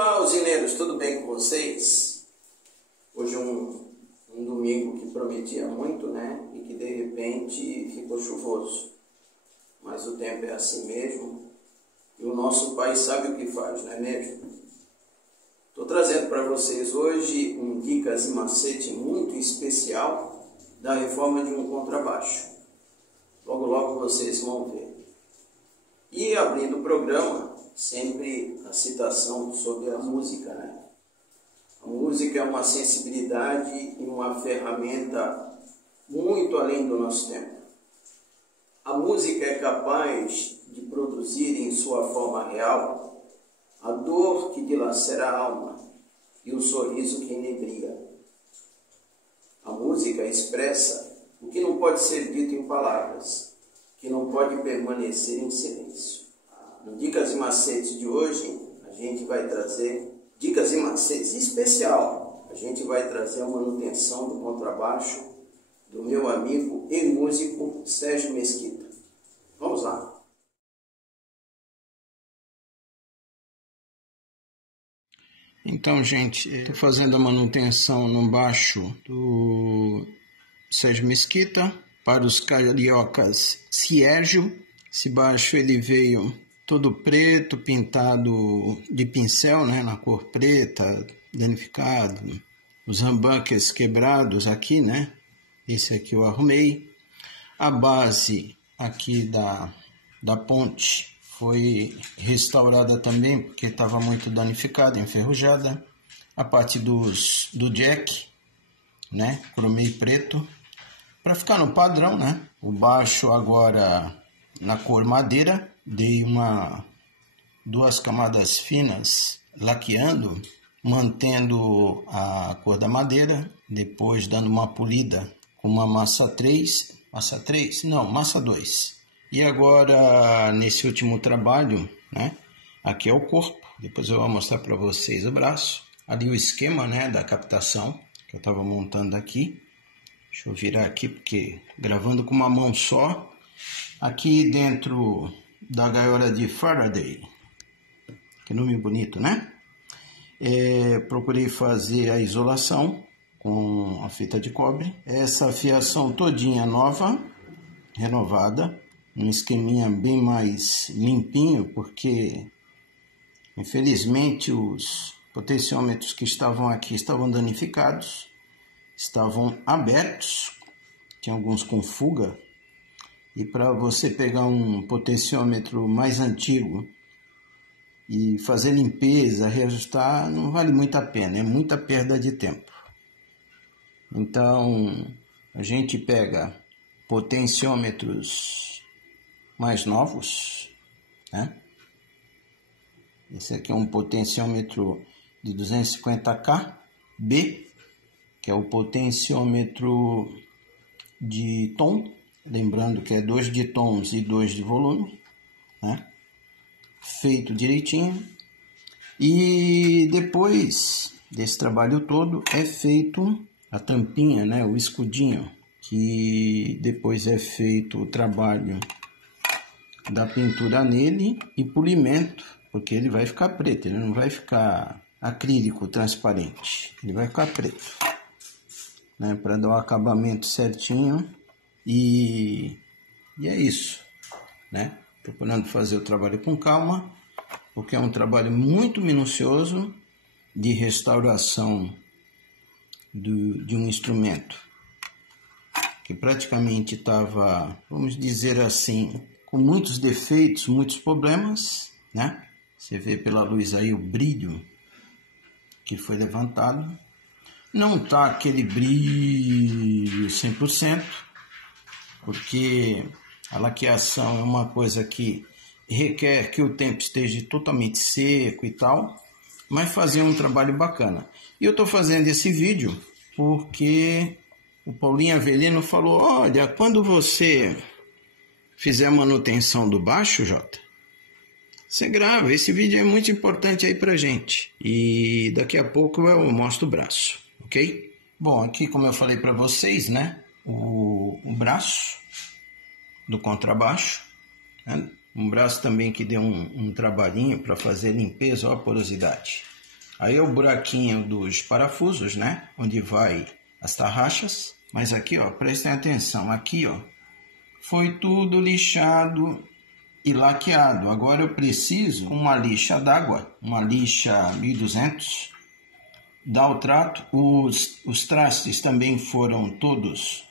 Olá, usineiros, tudo bem com vocês? Hoje um domingo que prometia muito, né? E que de repente ficou chuvoso. Mas o tempo é assim mesmo e o nosso Pai sabe o que faz, não é mesmo? Estou trazendo para vocês hoje um dicas e macete muito especial da reforma de um contrabaixo. Logo, logo vocês vão ver. E abrindo o programa, sempre a citação sobre a música, né? A música é uma sensibilidade e uma ferramenta muito além do nosso tempo. A música é capaz de produzir em sua forma real a dor que dilacera a alma e o sorriso que inebriga. A música expressa o que não pode ser dito em palavras, que não pode permanecer em silêncio. No Dicas e Macetes de hoje, a gente vai trazer dicas e macetes especial. A gente vai trazer a manutenção do contrabaixo do meu amigo e músico Sérgio Mesquita. Vamos lá. Então, gente, estou fazendo a manutenção no baixo do Sérgio Mesquita. Para os cariocas, Sérgio. Esse baixo ele veio todo preto, pintado de pincel, né, na cor preta, danificado. Os humbuckers quebrados aqui, né? Esse aqui eu arrumei. A base aqui da ponte foi restaurada também, porque estava muito danificada, enferrujada. A parte do jack, né? Cromei preto. Para ficar no padrão, né? O baixo agora na cor madeira. Dei duas camadas finas laqueando, mantendo a cor da madeira, depois dando uma polida com uma massa 3, massa 2. E agora, nesse último trabalho, né, aqui é o corpo, depois eu vou mostrar para vocês o braço, ali o esquema, né, da captação, que eu estava montando aqui. Deixa eu virar aqui, porque gravando com uma mão só, aqui dentro da gaiola de Faraday, que nome bonito, né? Procurei fazer a isolação com a fita de cobre. Essa fiação todinha nova, renovada, um esqueminha bem mais limpinho, porque infelizmente os potenciômetros que estavam aqui estavam danificados, estavam abertos, tinha alguns com fuga. E para você pegar um potenciômetro mais antigo e fazer limpeza, reajustar, não vale muito a pena, é muita perda de tempo. Então, a gente pega potenciômetros mais novos, né? Esse aqui é um potenciômetro de 250K B, que é o potenciômetro de tom. Lembrando que é 2 de tons e 2 de volume, né? Feito direitinho. E depois desse trabalho todo é feito a tampinha, né? O escudinho, que depois é feito o trabalho da pintura nele e polimento, porque ele vai ficar preto, ele não vai ficar acrílico transparente, ele vai ficar preto, né? Para dar o acabamento certinho. E é isso, né? Procurando fazer o trabalho com calma, porque é um trabalho muito minucioso de restauração de um instrumento que praticamente estava, vamos dizer assim, com muitos defeitos, muitos problemas, né? Você vê pela luz aí o brilho que foi levantado. Não está aquele brilho 100%, porque a laqueação é uma coisa que requer que o tempo esteja totalmente seco e tal, mas fazer um trabalho bacana. E eu estou fazendo esse vídeo porque o Paulinho Avelino falou: olha, quando você fizer a manutenção do baixo, Jota, você grava, esse vídeo é muito importante aí pra gente. E daqui a pouco eu mostro o braço, ok? Bom, aqui como eu falei para vocês, né, o braço do contrabaixo, né? Um braço também que deu um trabalhinho para fazer limpeza, ó a porosidade. Aí é o buraquinho dos parafusos, né? Onde vai as tarraxas. Mas aqui, ó, prestem atenção. Aqui, ó, foi tudo lixado e laqueado. Agora eu preciso uma lixa d'água, uma lixa 1200. Dar o trato. Os trastes também foram todos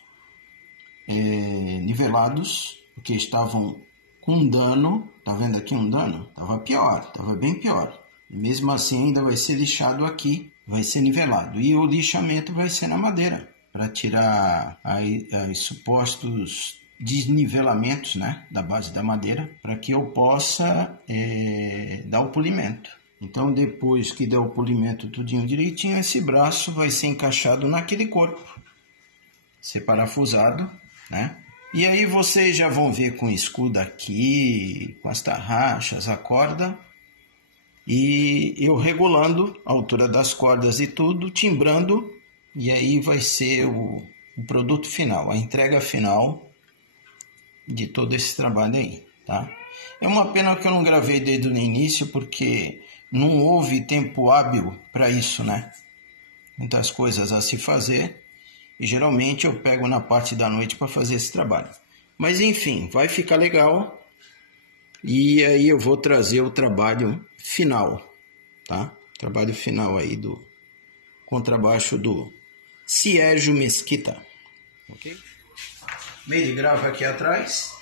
nivelados, porque estavam com dano. Tá vendo aqui um dano? Tava pior, tava bem pior. Mesmo assim ainda vai ser lixado aqui, vai ser nivelado. E o lixamento vai ser na madeira, para tirar os supostos desnivelamentos, né, da base da madeira, para que eu possa dar o polimento. Então, depois que der o polimento tudinho direitinho, esse braço vai ser encaixado naquele corpo, ser parafusado, né? E aí vocês já vão ver com o escudo aqui, com as tarraxas, a corda, e eu regulando a altura das cordas e tudo, timbrando, e aí vai ser o produto final, a entrega final de todo esse trabalho aí, tá? É uma pena que eu não gravei desde o início, porque não houve tempo hábil para isso, né? Muitas coisas a se fazer, e geralmente eu pego na parte da noite para fazer esse trabalho. Mas enfim, vai ficar legal, e aí eu vou trazer o trabalho final, tá? Trabalho final aí do contrabaixo do Sérgio Mesquita, ok? Meio de grava aqui atrás,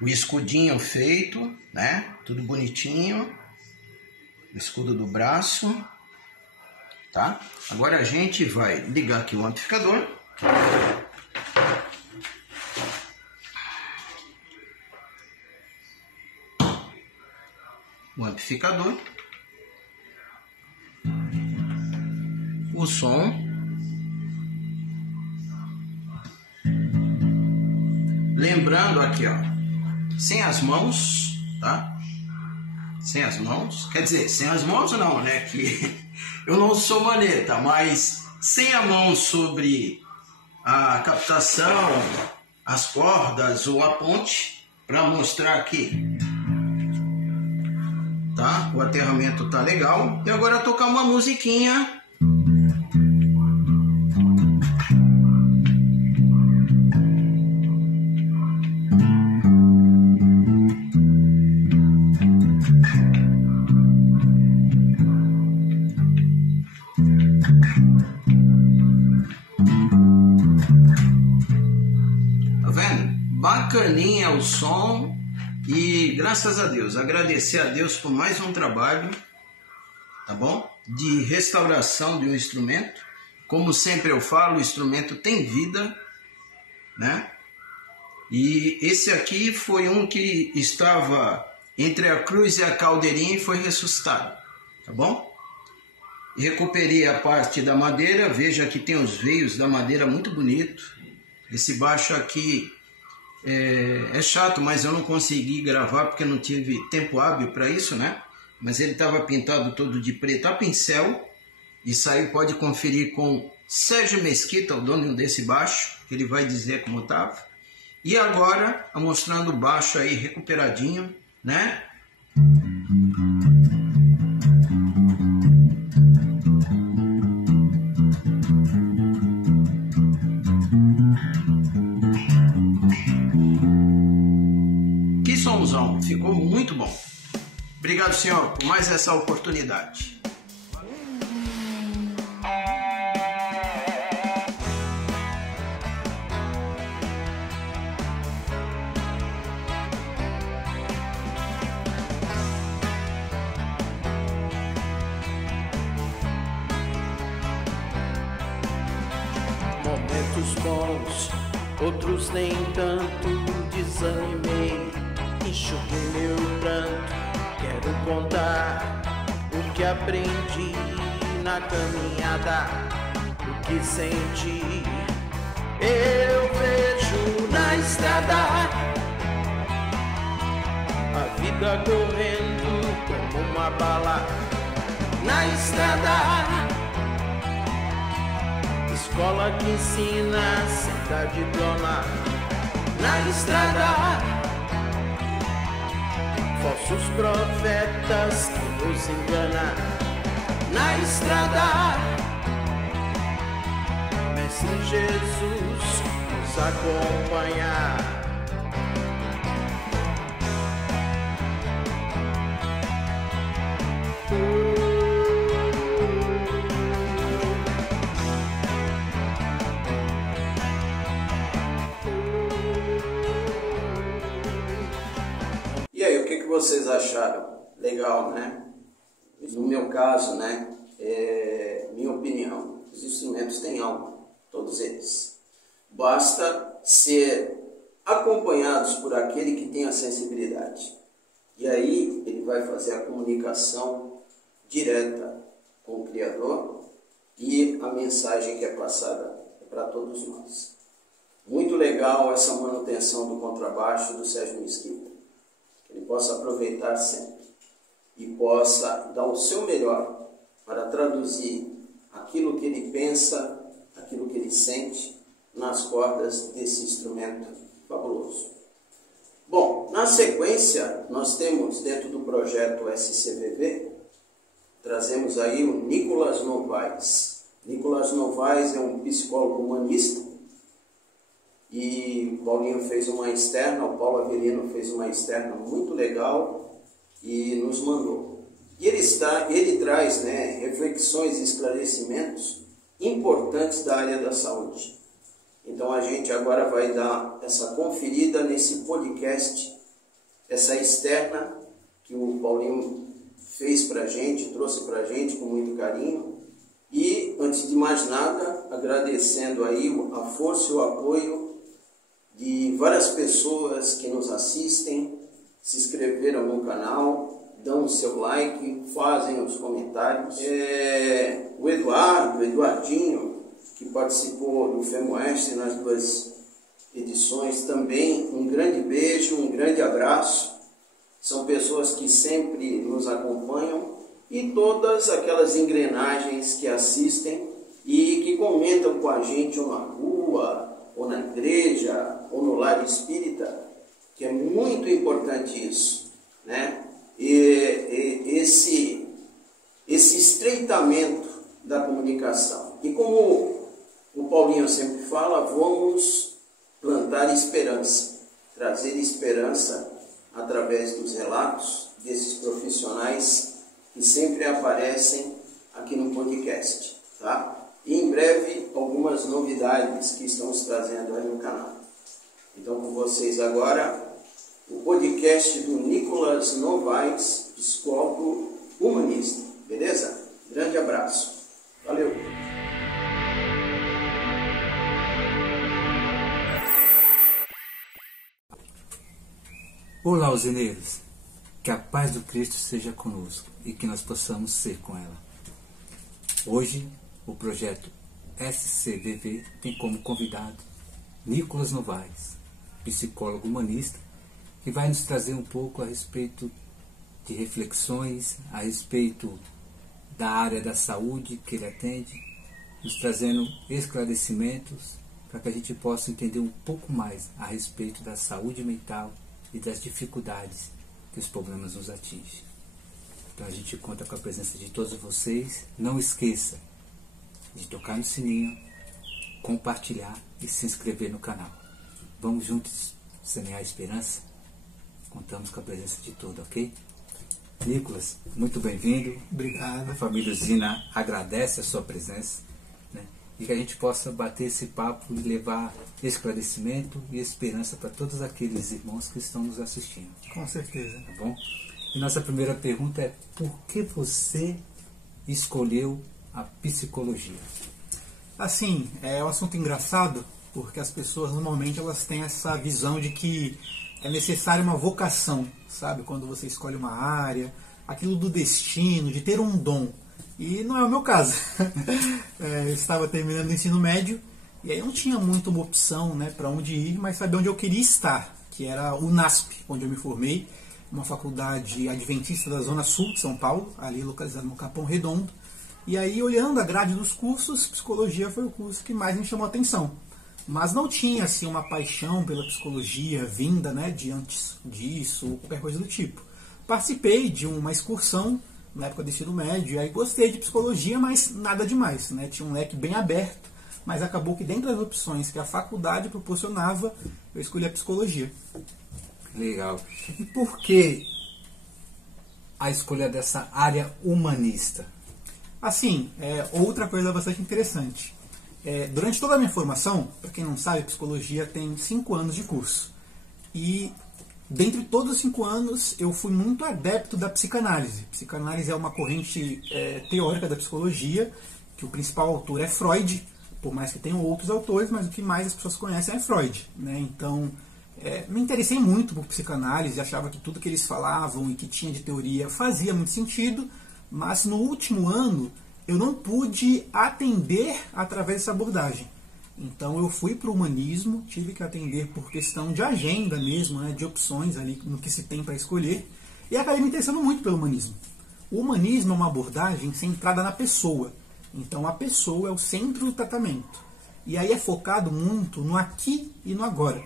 o escudinho feito, né? Tudo bonitinho, o escudo do braço, tá? Agora a gente vai ligar aqui o amplificador. O amplificador, o som, lembrando aqui, ó, sem as mãos, tá? Sem as mãos, quer dizer, sem as mãos não, né? Que eu não sou maneta, mas sem a mão sobre a captação, as cordas ou a ponte, para mostrar aqui. Tá? O aterramento tá legal. E agora tocar uma musiquinha. Tá vendo? Bacaninha o som. E graças a Deus, agradecer a Deus por mais um trabalho, tá bom? De restauração de um instrumento. Como sempre eu falo, o instrumento tem vida, né? E esse aqui foi um que estava entre a cruz e a caldeirinha e foi ressuscitado, tá bom? Recuperei a parte da madeira, veja que tem os veios da madeira muito bonito. Esse baixo aqui é chato, mas eu não consegui gravar porque não tive tempo hábil para isso, né? Mas ele estava pintado todo de preto a pincel. Isso aí pode conferir com Sérgio Mesquita, o dono desse baixo, que ele vai dizer como estava. E agora, mostrando o baixo aí recuperadinho, né? Somzão, ficou muito bom. Obrigado, senhor, por mais essa oportunidade. Momentos bons, outros nem tanto, desanimei. Enxuguei meu pranto, quero contar o que aprendi na caminhada, o que senti. Eu vejo na estrada a vida correndo como uma bala. Na estrada, escola que ensina sem dar diploma. Na estrada, falsos profetas que nos enganam na estrada. Mestre Jesus nos acompanha. E aí, o que vocês acharam? Legal, né? No meu caso, né? Minha opinião, os instrumentos têm alma, todos eles. Basta ser acompanhados por aquele que tem a sensibilidade. E aí ele vai fazer a comunicação direta com o Criador e a mensagem que é passada para todos nós. Muito legal essa manutenção do contrabaixo do Sérgio Mesquita. Que ele possa aproveitar sempre e possa dar o seu melhor para traduzir aquilo que ele pensa, aquilo que ele sente nas cordas desse instrumento fabuloso. Bom, na sequência, nós temos dentro do projeto SCVV, trazemos aí o Nicolas Novaes. Nicolas Novaes é um psicólogo humanista e o Paulinho fez uma externa, o Paulo Avelino fez uma externa muito legal e nos mandou. E ele traz, né, reflexões e esclarecimentos importantes da área da saúde. Então a gente agora vai dar essa conferida nesse podcast, essa externa que o Paulinho fez para a gente, trouxe para a gente com muito carinho. E antes de mais nada, agradecendo aí a força e o apoio de várias pessoas que nos assistem, se inscreveram no canal, dão o seu like, fazem os comentários. O Eduardinho, que participou do FEMOeste nas 2 edições, também um grande beijo, um grande abraço. São pessoas que sempre nos acompanham e todas aquelas engrenagens que assistem e que comentam com a gente ou na rua, ou na igreja, ou no lar espírita, que é muito importante isso, né? E esse estreitamento da comunicação. E como o Paulinho sempre fala, vamos plantar esperança, trazer esperança através dos relatos desses profissionais que sempre aparecem aqui no podcast, tá? E em breve algumas novidades que estamos trazendo aí no canal. Então com vocês agora o podcast do Nicolas Novaes, psicólogo humanista, beleza? Grande abraço, valeu! Olá, usineiros! Que a paz do Cristo seja conosco e que nós possamos ser com ela. Hoje, o projeto SCVV tem como convidado Nicolas Novaes, psicólogo humanista, que vai nos trazer um pouco a respeito de reflexões, a respeito da área da saúde que ele atende, nos trazendo esclarecimentos para que a gente possa entender um pouco mais a respeito da saúde mental e das dificuldades que os problemas nos atingem. Então a gente conta com a presença de todos vocês. Não esqueça de tocar no sininho, compartilhar e se inscrever no canal. Vamos juntos semear a esperança? Contamos com a presença de todos, ok? Nicolas, muito bem-vindo. Obrigado. A família Usina agradece a sua presença, né? E que a gente possa bater esse papo e levar esclarecimento e esperança para todos aqueles irmãos que estão nos assistindo. Com certeza. Tá bom? E nossa primeira pergunta é: por que você escolheu a psicologia? Assim, é um assunto engraçado, porque as pessoas normalmente elas têm essa visão de que é necessária uma vocação, sabe? Quando você escolhe uma área, aquilo do destino, de ter um dom. E não é o meu caso. Eu estava terminando o ensino médio e aí não tinha muito uma opção, né, para onde ir, mas sabia onde eu queria estar, que era o NASP, onde eu me formei, uma faculdade adventista da Zona Sul de São Paulo, ali localizada no Capão Redondo. E aí, olhando a grade dos cursos, psicologia foi o curso que mais me chamou a atenção. Mas não tinha assim uma paixão pela psicologia vinda, né, de antes disso, ou qualquer coisa do tipo. participei de uma excursão na época do ensino médio, e aí gostei de psicologia, mas nada demais, né? Tinha um leque bem aberto, mas acabou que dentro das opções que a faculdade proporcionava, eu escolhi a psicologia. Legal. E por que a escolha dessa área humanista? Assim, outra coisa bastante interessante. Durante toda a minha formação, para quem não sabe, psicologia tem 5 anos de curso. E dentre todos os 5 anos, eu fui muito adepto da psicanálise. Psicanálise é uma corrente teórica da psicologia, que o principal autor é Freud, por mais que tenham outros autores, mas o que mais as pessoas conhecem é Freud, né? Então, me interessei muito por psicanálise, achava que tudo que eles falavam e que tinha de teoria fazia muito sentido, mas no último ano eu não pude atender através dessa abordagem. Então eu fui para o humanismo, tive que atender por questão de agenda mesmo, né, de opções ali no que se tem para escolher, e acabei me interessando muito pelo humanismo. O humanismo é uma abordagem centrada na pessoa, então a pessoa é o centro do tratamento. E aí é focado muito no aqui e no agora.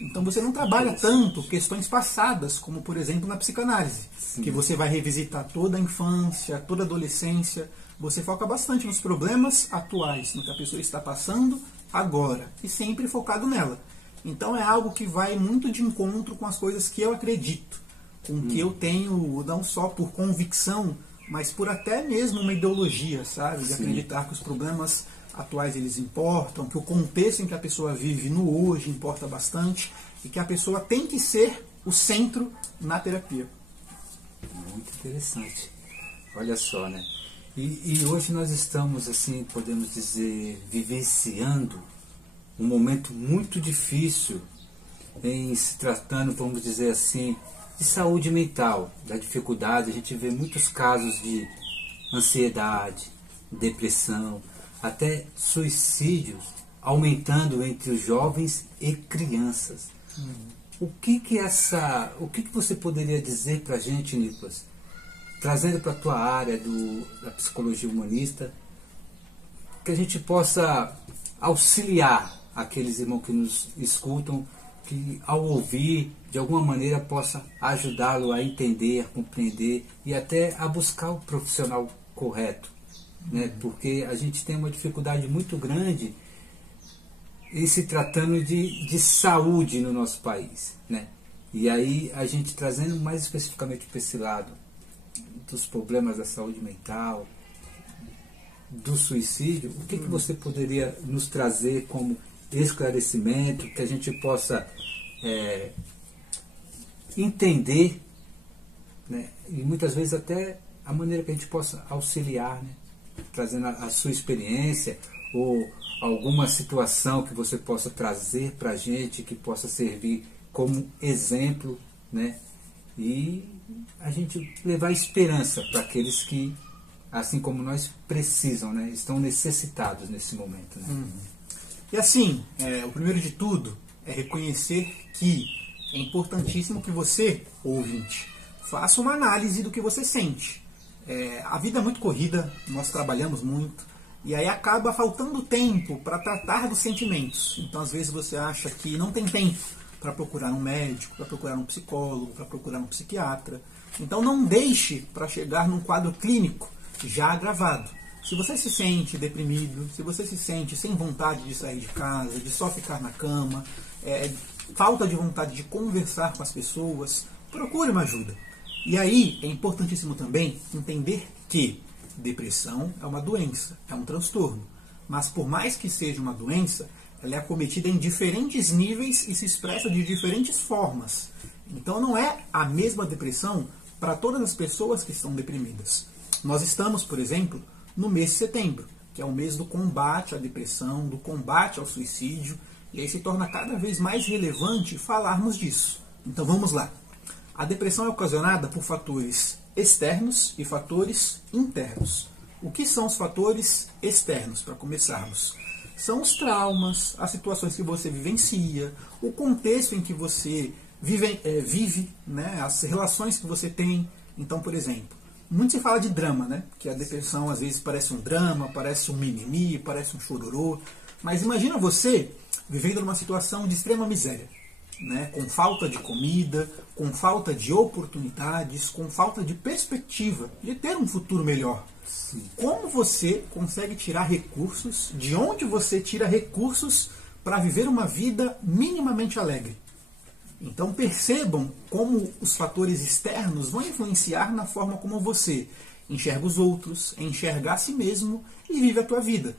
Então você não trabalha tanto questões passadas, como por exemplo na psicanálise, que você vai revisitar toda a infância, toda a adolescência. Você foca bastante nos problemas atuais, no que a pessoa está passando agora, e sempre focado nela. Então é algo que vai muito de encontro com as coisas que eu acredito, com o que eu tenho, não só por convicção, mas por até mesmo uma ideologia, sabe? De acreditar que os problemas atuais eles importam, que o contexto em que a pessoa vive no hoje importa bastante, e que a pessoa tem que ser o centro na terapia. Muito interessante. Olha só, né? E hoje nós estamos, assim, podemos dizer, vivenciando um momento muito difícil em se tratando, vamos dizer assim, de saúde mental, da dificuldade. A gente vê muitos casos de ansiedade, depressão, até suicídios aumentando entre os jovens e crianças. O que você poderia dizer para a gente, Nicolas, trazendo para a tua área da psicologia humanista, que a gente possa auxiliar aqueles irmãos que nos escutam, que ao ouvir, de alguma maneira possa ajudá-lo a entender, a compreender e até a buscar o profissional correto, né? Porque a gente tem uma dificuldade muito grande em se tratando de saúde no nosso país, né? E aí a gente trazendo mais especificamente para esse lado dos problemas da saúde mental, do suicídio, o que você poderia nos trazer como esclarecimento, que a gente possa entender, né? E muitas vezes até a maneira que a gente possa auxiliar, né? Trazendo a sua experiência ou alguma situação que você possa trazer para a gente, que possa servir como exemplo, né? E a gente levar esperança para aqueles que, assim como nós, precisam, né? Estão necessitados nesse momento, né? E assim, o primeiro de tudo é reconhecer que é importantíssimo que você, ouvinte, faça uma análise do que você sente. A vida é muito corrida, nós trabalhamos muito, e aí acaba faltando tempo para tratar dos sentimentos. Então às vezes você acha que não tem tempo para procurar um médico, para procurar um psicólogo, para procurar um psiquiatra. Então não deixe para chegar num quadro clínico já agravado. Se você se sente deprimido, se você se sente sem vontade de sair de casa, de só ficar na cama, falta de vontade de conversar com as pessoas, procure uma ajuda. E aí é importantíssimo também entender que depressão é uma doença, é um transtorno. Mas por mais que seja uma doença, ela é acometida em diferentes níveis e se expressa de diferentes formas. Então não é a mesma depressão para todas as pessoas que estão deprimidas. Nós estamos, por exemplo, no mês de setembro, que é o mês do combate à depressão, do combate ao suicídio, e aí se torna cada vez mais relevante falarmos disso. Então vamos lá. A depressão é ocasionada por fatores externos e fatores internos. O que são os fatores externos, para começarmos? São os traumas, as situações que você vivencia, o contexto em que você vive, né? As relações que você tem. Então, por exemplo, muito se fala de drama, né? Que a depressão às vezes parece um drama, parece um mimimi, parece um chororô. Mas imagina você vivendo numa situação de extrema miséria. né, com falta de comida, com falta de oportunidades, com falta de perspectiva de ter um futuro melhor. Sim. Como você consegue tirar recursos, de onde você tira recursos para viver uma vida minimamente alegre? Então percebam como os fatores externos vão influenciar na forma como você enxerga os outros, enxerga a si mesmo e vive a tua vida.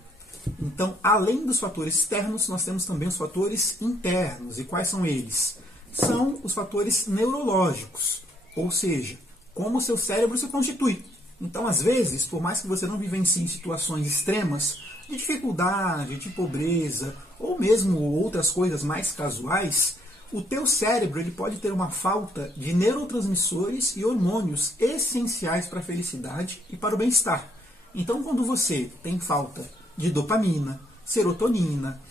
Então, além dos fatores externos, nós temos também os fatores internos. E quais são eles? São os fatores neurológicos, ou seja, como o seu cérebro se constitui. Então, às vezes, por mais que você não vivencie situações extremas, de dificuldade, de pobreza, ou mesmo outras coisas mais casuais, o teu cérebro ele pode ter uma falta de neurotransmissores e hormônios essenciais para a felicidade e para o bem-estar. Então, quando você tem falta de dopamina, serotonina,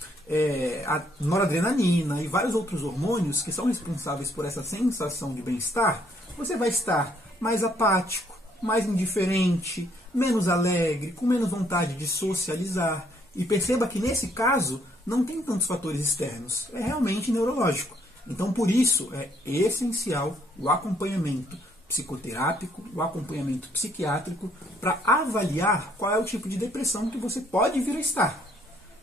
a noradrenalina e vários outros hormônios que são responsáveis por essa sensação de bem-estar, você vai estar mais apático, mais indiferente, menos alegre, com menos vontade de socializar. E perceba que nesse caso não tem tantos fatores externos, é realmente neurológico. Então, por isso, é essencial o acompanhamento psicoterápico, o acompanhamento psiquiátrico, para avaliar qual é o tipo de depressão que você pode vir a estar.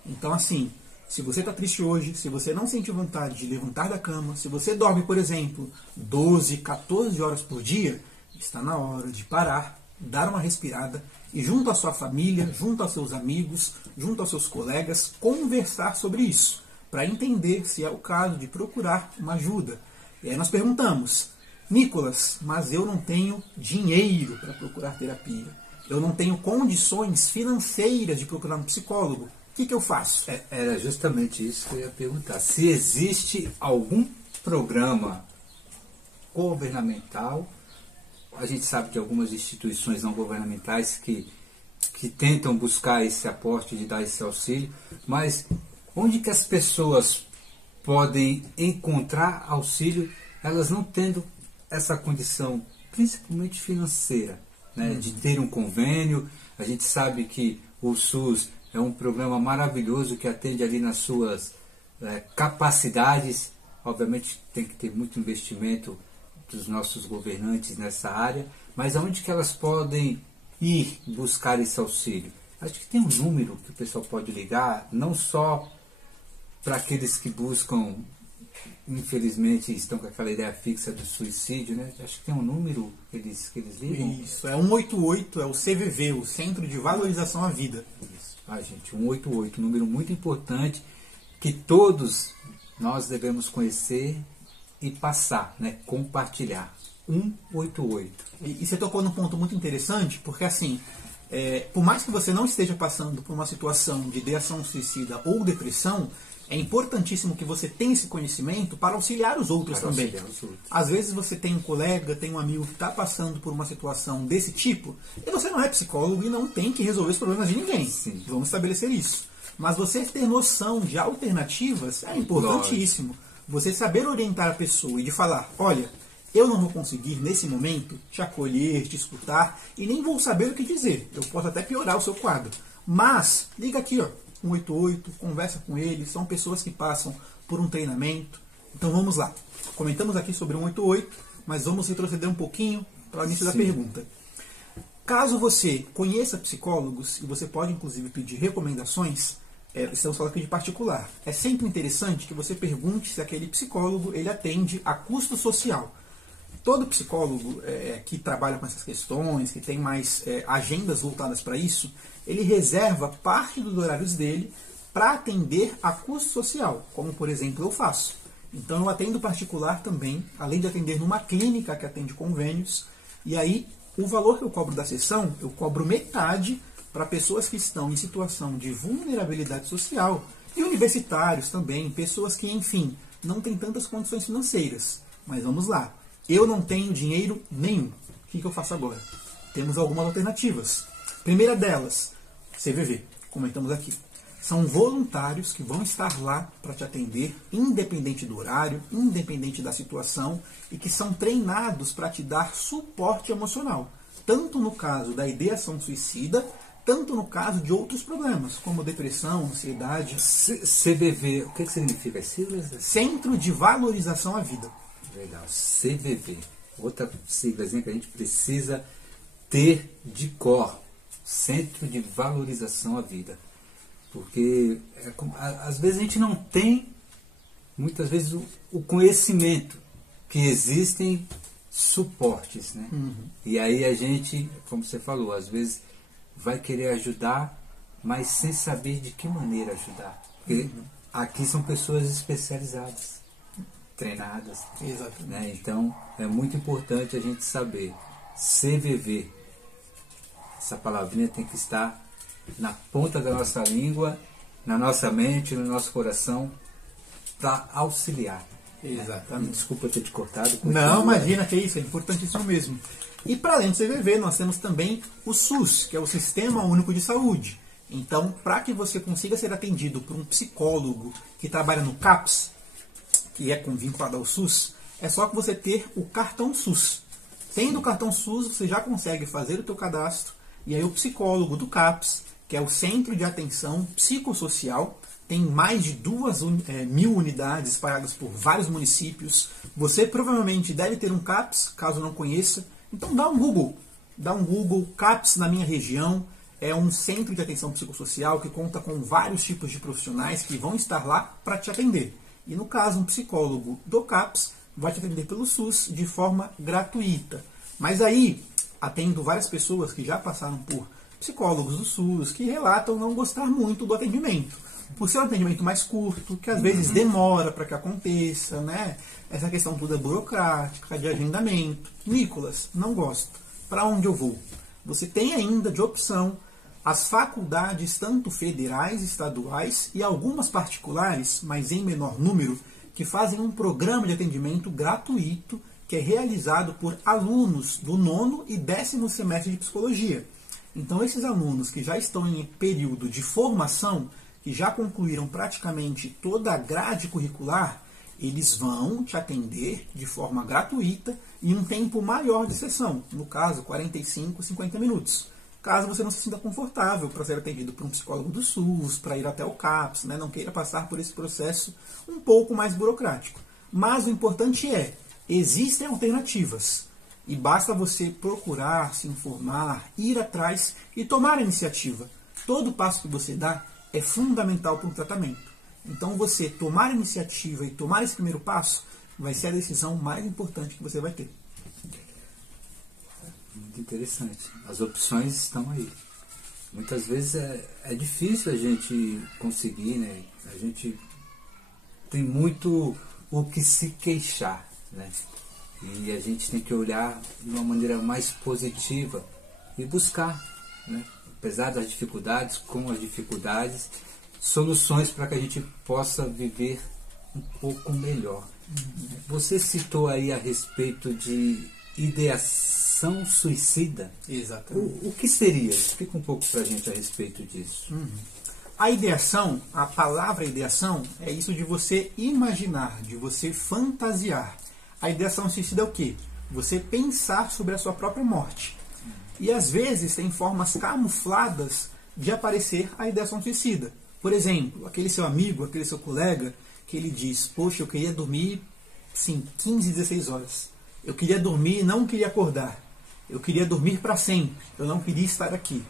Então, assim, se você está triste hoje, se você não sente vontade de levantar da cama, se você dorme, por exemplo, 12, 14 horas por dia, está na hora de parar, dar uma respirada e, junto à sua família, junto aos seus amigos, junto aos seus colegas, conversar sobre isso, para entender se é o caso de procurar uma ajuda. E aí nós perguntamos: Nicolas, mas eu não tenho dinheiro para procurar terapia. Eu não tenho condições financeiras de procurar um psicólogo. O que eu faço? Era justamente isso que eu ia perguntar. Se existe algum programa governamental, a gente sabe de algumas instituições não governamentais que tentam buscar esse aporte de dar esse auxílio, mas onde que as pessoas podem encontrar auxílio, elas não tendo essa condição, principalmente financeira, né, de ter um convênio? A gente sabe que o SUS é um programa maravilhoso que atende ali nas suas capacidades. Obviamente tem que ter muito investimento dos nossos governantes nessa área, mas aonde que elas podem ir buscar esse auxílio? Acho que tem um número que o pessoal pode ligar, não só para aqueles que buscam, infelizmente, estão com aquela ideia fixa do suicídio, né? Acho que tem um número que eles ligam. Isso, é 188, é o CVV, o Centro de Valorização à Vida. Isso. Gente, 188, um número muito importante que todos nós devemos conhecer e passar, né? Compartilhar. 188. E você tocou num ponto muito interessante, porque assim, por mais que você não esteja passando por uma situação de ideação suicida ou depressão, é importantíssimo que você tenha esse conhecimento para auxiliar os outros também. Às vezes você tem um colega, tem um amigo que está passando por uma situação desse tipo, e você não é psicólogo e não tem que resolver os problemas de ninguém. Sim. Vamos estabelecer isso. Mas você ter noção de alternativas é importantíssimo. Você saber orientar a pessoa e de falar: olha, eu não vou conseguir nesse momento te acolher, te escutar e nem vou saber o que dizer. Eu posso até piorar o seu quadro. Mas liga aqui, ó, 188, conversa com eles, são pessoas que passam por um treinamento. Então vamos lá. Comentamos aqui sobre 188, mas vamos retroceder um pouquinho para o início da pergunta. Caso você conheça psicólogos, e você pode inclusive pedir recomendações, estamos falando aqui de particular, é sempre interessante que você pergunte se aquele psicólogo ele atende a custo social. Todo psicólogo que trabalha com essas questões, que tem mais agendas voltadas para isso, ele reserva parte dos horários dele para atender a custo social, como por exemplo eu faço. Então eu atendo particular também, além de atender numa clínica que atende convênios, e aí o valor que eu cobro da sessão, eu cobro metade para pessoas que estão em situação de vulnerabilidade social, e universitários também, pessoas que, enfim, não têm tantas condições financeiras. Mas vamos lá. Eu não tenho dinheiro nenhum. O que eu faço agora? Temos algumas alternativas. Primeira delas, CVV, comentamos aqui. São voluntários que vão estar lá para te atender, independente do horário, independente da situação, e que são treinados para te dar suporte emocional. Tanto no caso da ideação suicida, tanto no caso de outros problemas, como depressão, ansiedade. CVV, o que significa? Centro de Valorização à Vida. Legal, CVV. Outra siglazinha que a gente precisa ter de cor. Centro de Valorização à Vida. Porque às vezes a gente não tem, muitas vezes, o conhecimento que existem suportes, né? E aí a gente, como você falou, às vezes vai querer ajudar, mas sem saber de que maneira ajudar. Porque aqui são pessoas especializadas, treinadas. Exatamente. Né? Então é muito importante a gente saber. CVV, essa palavrinha tem que estar na ponta da nossa língua, na nossa mente, no nosso coração, para auxiliar. Exatamente. Desculpa ter te cortado. Não, imagina que é isso, é importantíssimo mesmo. E para além do CVV, nós temos também o SUS, que é o Sistema Único de Saúde. Então, para que você consiga ser atendido por um psicólogo que trabalha no CAPS, que é vinculado ao SUS, é só que você ter o cartão SUS. Tendo o cartão SUS, você já consegue fazer o teu cadastro, e aí o psicólogo do CAPS, que é o Centro de Atenção Psicossocial, tem mais de 2.000 unidades espalhadas por vários municípios. Você provavelmente deve ter um CAPS, caso não conheça. Então dá um Google, CAPS na minha região. É um centro de atenção psicossocial que conta com vários tipos de profissionais que vão estar lá para te atender. E no caso, um psicólogo do CAPS vai te atender pelo SUS de forma gratuita. Mas aí, atendo várias pessoas que já passaram por psicólogos do SUS que relatam não gostar muito do atendimento. Por ser um atendimento mais curto, que às vezes demora para que aconteça, né? Essa questão toda burocrática, de agendamento. Nicolas, não gosto. Para onde eu vou? Você tem ainda de opção as faculdades, tanto federais, estaduais e algumas particulares, mas em menor número, que fazem um programa de atendimento gratuito que é realizado por alunos do 9º e 10º semestre de psicologia. Então, esses alunos que já estão em período de formação, que já concluíram praticamente toda a grade curricular, eles vão te atender de forma gratuita em um tempo maior de sessão, no caso, 45, 50 minutos. Caso você não se sinta confortável para ser atendido por um psicólogo do SUS, para ir até o CAPS, né, não queira passar por esse processo um pouco mais burocrático. Mas o importante é, existem alternativas. E basta você procurar, se informar, ir atrás e tomar a iniciativa. Todo passo que você dá é fundamental para o tratamento. Então você tomar a iniciativa e tomar esse primeiro passo vai ser a decisão mais importante que você vai ter. Muito interessante. As opções estão aí. Muitas vezes é difícil a gente conseguir, né? A gente tem muito o que se queixar, né? E a gente tem que olhar de uma maneira mais positiva e buscar, né? Apesar das dificuldades, com as dificuldades, soluções para que a gente possa viver um pouco melhor. Você citou aí a respeito de ideação suicida. Exatamente. O que seria? Explica um pouco para a gente a respeito disso. A ideação, a palavra ideação, é isso de você imaginar, de você fantasiar. A ideação suicida é o quê? Você pensar sobre a sua própria morte. E às vezes tem formas camufladas de aparecer a ideação suicida. Por exemplo, aquele seu amigo, aquele seu colega, que ele diz, poxa, eu queria dormir, sim, 15, 16 horas. Eu queria dormir e não queria acordar. Eu queria dormir para sempre. Eu não queria estar aqui.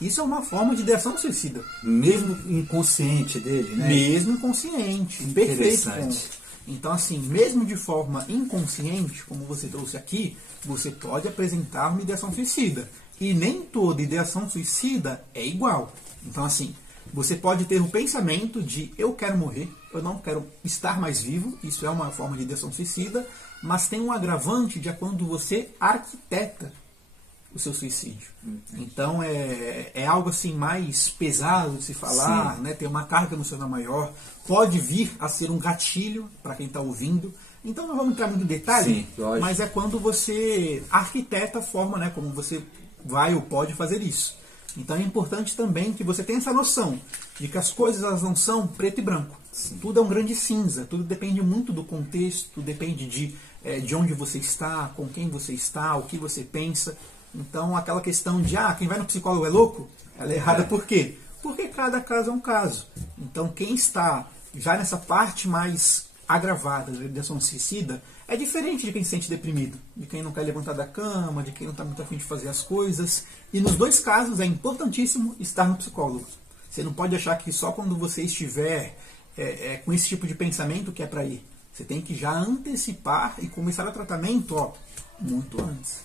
Isso é uma forma de ideação suicida. Mesmo inconsciente dele, né? Mesmo inconsciente. Perfeito ponto. Então, assim, mesmo de forma inconsciente, como você trouxe aqui, você pode apresentar uma ideação suicida. E nem toda ideação suicida é igual. Então, assim, você pode ter o pensamento de eu quero morrer, eu não quero estar mais vivo, isso é uma forma de ideação suicida, mas tem um agravante de quando você arquiteta o seu suicídio. Então é algo assim mais pesado de se falar, né? Tem uma carga emocional maior, pode vir a ser um gatilho para quem está ouvindo. Então não vamos entrar muito em detalhe, mas é quando você arquiteta a forma, né, como você vai ou pode fazer isso. Então é importante também que você tenha essa noção de que as coisas elas não são preto e branco. Sim. Tudo é um grande cinza, tudo depende muito do contexto, depende de onde você está, com quem você está, o que você pensa. Então aquela questão de quem vai no psicólogo é louco, ela é errada por quê? Porque cada caso é um caso. Então quem está já nessa parte mais agravada da ideação suicida é diferente de quem se sente deprimido, de quem não quer levantar da cama, de quem não está muito afim de fazer as coisas. E nos dois casos é importantíssimo estar no psicólogo. Você não pode achar que só quando você estiver com esse tipo de pensamento que é para ir. Você tem que já antecipar e começar o tratamento muito antes.